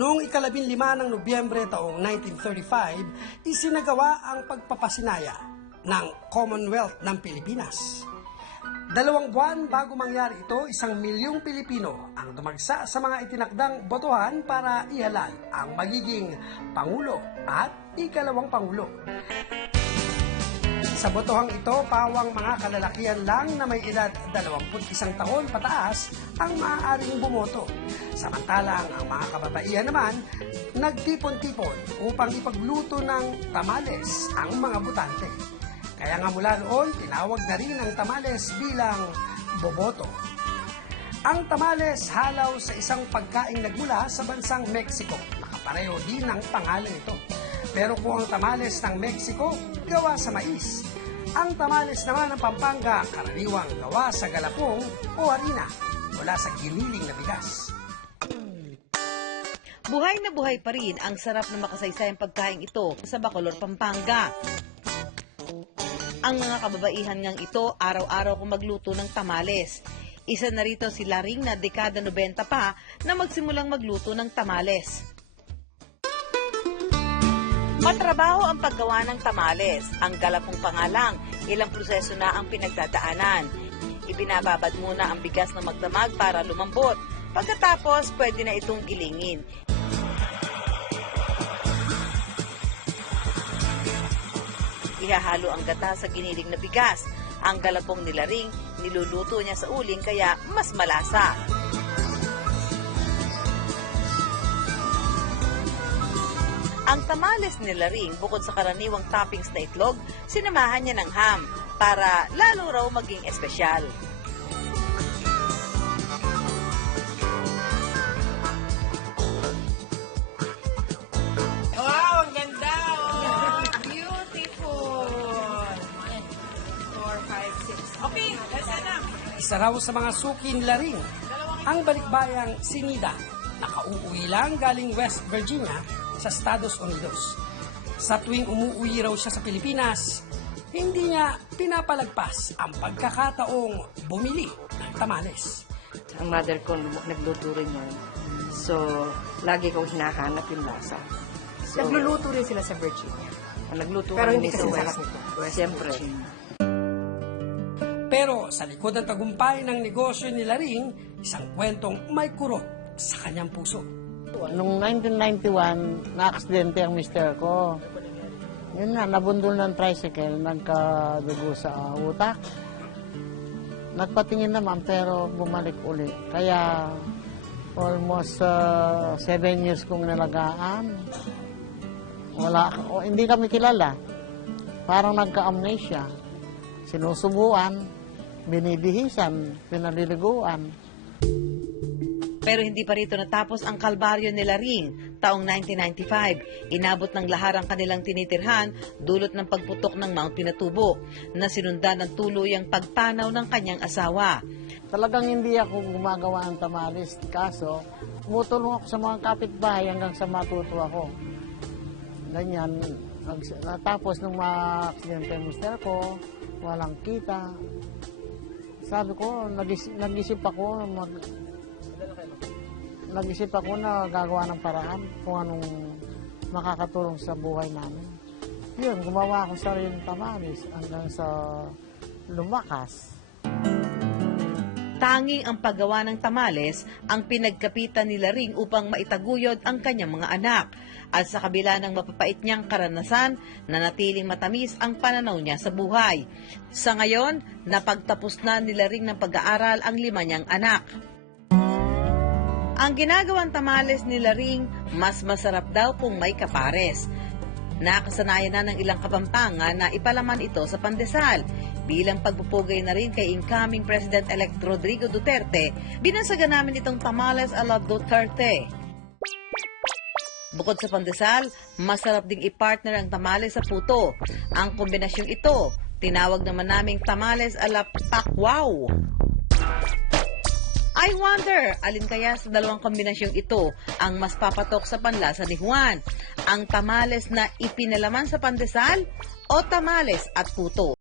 Noong ika-15 ng Nobyembre taong 1935, isinagawa ang pagpapasinaya ng Commonwealth ng Pilipinas. 2 buwan bago mangyari ito, 1 milyong Pilipino ang dumagsa sa mga itinakdang botohan para ihalal ang magiging Pangulo at ikalawang Pangulo. Sa botohang ito, pawang mga kalalakihan lang na may edad 21 taon pataas ang maaaring bumoto. Samantalang ang mga kababaihan naman, nagtipon-tipon upang ipagluto ng tamales ang mga botante. Kaya nga mula noon, tinawag na rin ang tamales bilang boboto. Ang tamales halaw sa isang pagkaing nagmula sa bansang Mexico. Nakapareho din ang pangalan ito. Pero kung ang tamales ng Mexico, gawa sa mais. Ang tamales naman ng Pampanga, karaniwang gawa sa galapong o harina mula sa giniling na bigas. Buhay na buhay pa rin ang sarap na makasaysayang pagkain ito sa Bacolor, Pampanga. Ang mga kababaihan ngang ito, araw-araw kung magluto ng tamales. Isa na rito si Laring na dekada 90 pa na magsimulang magluto ng tamales. Matrabaho ang paggawa ng tamales. Ang galapong pangalang, ilang proseso na ang pinagdadaanan. Ibinababad muna ang bigas na magdamag para lumambot. Pagkatapos, pwede na itong gilingin. Ihahalo ang gata sa giniling na bigas. Ang galapong ni Laring, niluluto niya sa uling kaya mas malasa. Ang tamales ni Laring, bukod sa karaniwang toppings na itlog, sinamahan niya ng ham para lalo raw maging espesyal. Wow, ang ganda! Oh. Beautiful! 4, 5, 6. Okay, that's enough. Isa raw sa mga suki ni Laring, ang balikbayang Sinida, nakauuwi lang galing West Virginia sa Estados Unidos. Sa tuwing umuwi raw siya sa Pilipinas, hindi niya pinapalagpas ang pagkakataong bumili ng tamales. Ang mother ko nagluto rin yun. So, lagi kong hinahanap yung lasa. So, Nagluluto rin sila sa Virginia. Nagluto Pero kami hindi sa kasi West. sarap nito. Siyempre. Pero sa likod ng tagumpay ng negosyo ni Laring, isang kwentong may kurot sa kanyang puso. Noong 1991, na-aksidente ang mister ko. Yun na, nabundol ng tricycle, nagkadugo sa utak. Nagpatingin naman pero bumalik uli. Kaya almost 7 years kong nalagaan. Hindi kami kilala. Parang nagka-amnesia. Sinusubuan, binibihisan, pinaliliguan. Pero hindi pa rito natapos ang kalbaryo ni Laring. Taong 1995, inabot ng lahar ang kanilang tinitirhan dulot ng pagputok ng Mount Pinatubo na sinundan ng tuluyang pagpanaw ng kanyang asawa. Talagang hindi ako gumagawa ng tamales. Kaso, tumutulong ako sa mga kapitbahay hanggang sa matuto ako. Ganyan. Tapos nung ma-aksidente ang mister ko, walang kita. Sabi ko, nag-isip ako na gagawa ng paraan kung anong makakatulong sa buhay namin. Yun, gumawa ako sa rin tamales hanggang sa lumakas. Tanging ang paggawa ng tamales ang pinagkapitan ni Laring upang maitaguyod ang kanyang mga anak. At sa kabila ng mapapait niyang karanasan, nanatiling matamis ang pananaw niya sa buhay. Sa ngayon, napagtapos na ni Laring ng pag-aaral ang 5 niyang anak. Ang ginagawang tamales ni Laring, mas masarap daw kung may kapares. Nakasanayan na ng ilang Kapampangan na ipalaman ito sa pandesal. Bilang pagpupugay na rin kay incoming President-elect Rodrigo Duterte, binansagan namin itong tamales a la Duterte. Bukod sa pandesal, masarap ding i-partner ang tamales sa puto. Ang kombinasyong ito, tinawag naman naming tamales a la Pakwaw. I wonder, alin kaya sa dalawang kombinasyong ito ang mas papatok sa panlasa ni Juan? Ang tamales na ipinalaman sa pandesal o tamales at puto?